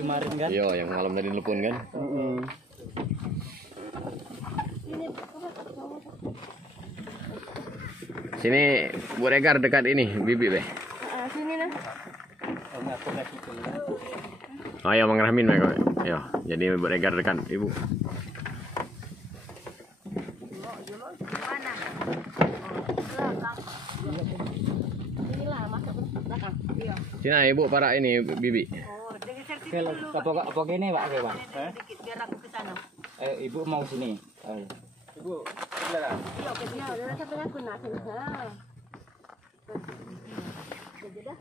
kemarin kan? Iya, yang malam tadi telepon kan. Sini Bu Regar dekat ini, Bibi be. Sini nah. Oh ya, Mang Rahmin be. Ya, jadi Bu Regar dekat Ibu. Mana? Inilah masuk ke belakang. Iya. Sini Ibu para ini Bibi. Oh, dengan servis Kalau dulu. apa gini Pak, Pak? Sedikit biar aku ke sana. Ibu mau sini. Ibu, Iya, ke dia. Udah sampai aku nak sana. Jadi dah.